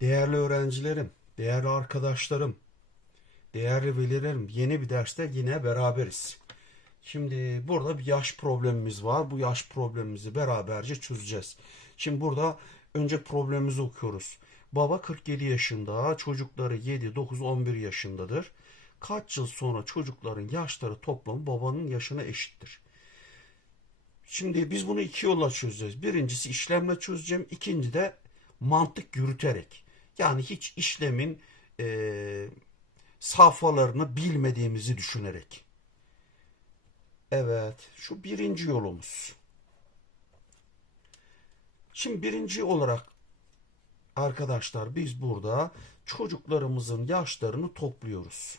Değerli öğrencilerim, değerli arkadaşlarım, değerli velilerim, yeni bir derste yine beraberiz. Şimdi burada bir yaş problemimiz var. Bu yaş problemimizi beraberce çözeceğiz. Şimdi burada önce problemimizi okuyoruz. Baba 47 yaşında, çocukları 7, 9, 11 yaşındadır. Kaç yıl sonra çocukların yaşları toplamı babanın yaşına eşittir. Şimdi biz bunu iki yolla çözeceğiz. Birincisi işlemle çözeceğim. İkinci de mantık yürüterek. Yani hiç işlemin eee safhalarını bilmediğimizi düşünerek. Evet, şu birinci yolumuz. Şimdi birinci olarak arkadaşlar biz burada çocuklarımızın yaşlarını topluyoruz.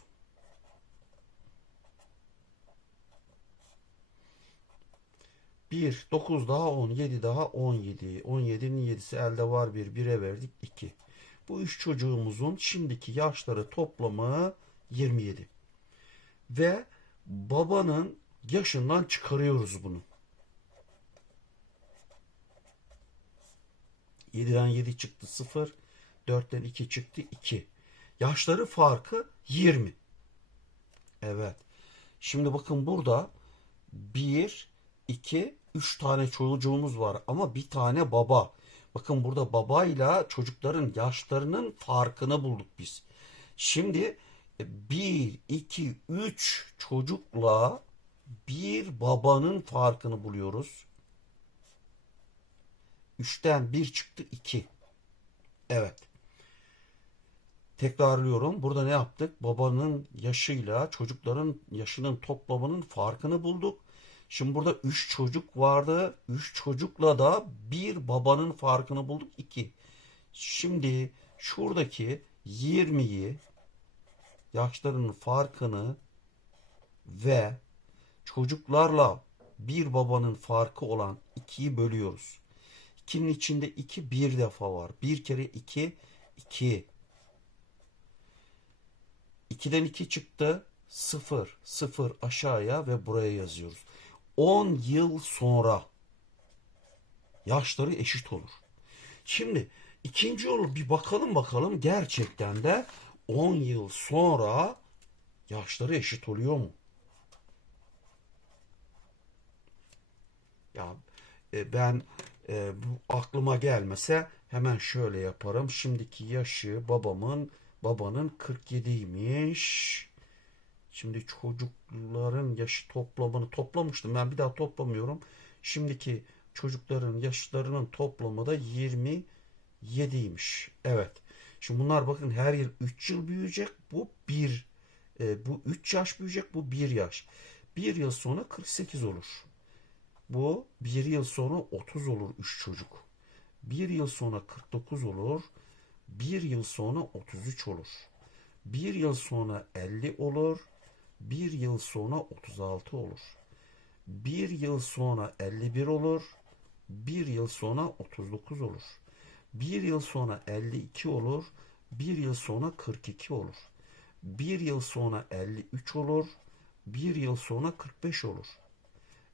Bir, dokuz daha on, yedi daha on yedi. On yedinin yedisi elde var bir, bire verdik iki. Bu üç çocuğumuzun şimdiki yaşları toplamı 27. Ve babanın yaşından çıkarıyoruz bunu. 7'den 7 çıktı 0. 4'ten 2 çıktı 2. Yaşları farkı 20. Evet. Şimdi bakın burada 1, 2, 3 tane çocuğumuz var ama bir tane baba. Bakın burada babayla çocukların yaşlarının farkını bulduk biz. Şimdi 1, 2, 3 çocukla bir babanın farkını buluyoruz. 3'ten 1 çıktı 2. Evet. Tekrarlıyorum. Burada ne yaptık? Babanın yaşıyla çocukların yaşının toplamının farkını bulduk. Şimdi burada 3 çocuk vardı. 3 çocukla da bir babanın farkını bulduk 2. Şimdi şuradaki 20'yi yaşlarının farkını ve çocuklarla bir babanın farkı olan 2'yi bölüyoruz. 2'nin içinde 2 bir defa var. Bir kere 2 2. 2'den 2 çıktı. 0 0 aşağıya ve buraya yazıyoruz. 10 yıl sonra yaşları eşit olur. Şimdi ikinci yolu bir bakalım bakalım gerçekten de 10 yıl sonra yaşları eşit oluyor mu? Ya e, ben e, bu aklıma gelmese hemen şöyle yaparım. Şimdiki yaşı babamın babanın 47'ymiş. Şimdi çocukların yaşı toplamını toplamıştım. Ben bir daha toplamıyorum. Şimdiki çocukların yaşlarının toplamı da 27'ymiş. Evet. Şimdi bunlar bakın her yıl 3 yıl büyüyecek. Bu 1 e, bu 3 yaş büyüyecek. Bu 1 yaş. 1 yıl sonra 48 olur. Bu 1 yıl sonra 30 olur 3 çocuk. 1 yıl sonra 49 olur. 1 yıl sonra 33 olur. 1 yıl sonra 50 olur. Bir yıl sonra 36 olur. Bir yıl sonra 51 olur. Bir yıl sonra 39 olur. Bir yıl sonra 52 olur. Bir yıl sonra 42 olur. Bir yıl sonra 53 olur. Bir yıl sonra 45 olur.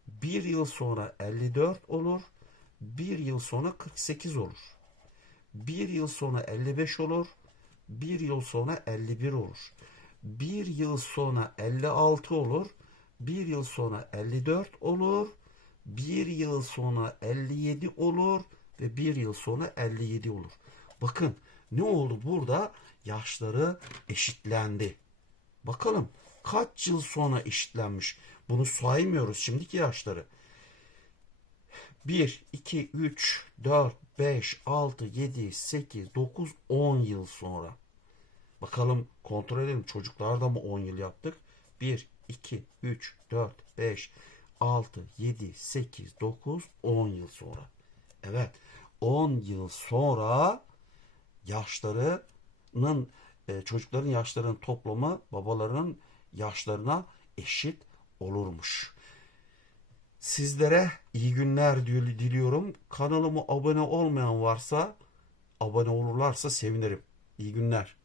Bir yıl sonra 54 olur. Bir yıl sonra 48 olur. Bir yıl sonra 55 olur. Bir yıl sonra 51 olur. Bir yıl sonra 56 olur. Bir yıl sonra 54 olur. Bir yıl sonra 57 olur. Ve bir yıl sonra 57 olur. Bakın ne oldu burada? Yaşları eşitlendi. Bakalım kaç yıl sonra eşitlenmiş? Bunu saymıyoruz şimdiki yaşları. 1, 2, 3, 4, 5, 6, 7, 8, 9, 10 yıl sonra. Bakalım kontrol edelim. Çocuklarda mı 10 yıl yaptık? 1, 2, 3, 4, 5, 6, 7, 8, 9, 10 yıl sonra. Evet. 10 yıl sonra yaşlarının e, çocukların yaşlarının toplamı babalarının yaşlarına eşit olurmuş. Sizlere iyi günler diliyorum. Kanalıma abone olmayan varsa abone olurlarsa sevinirim. İyi günler.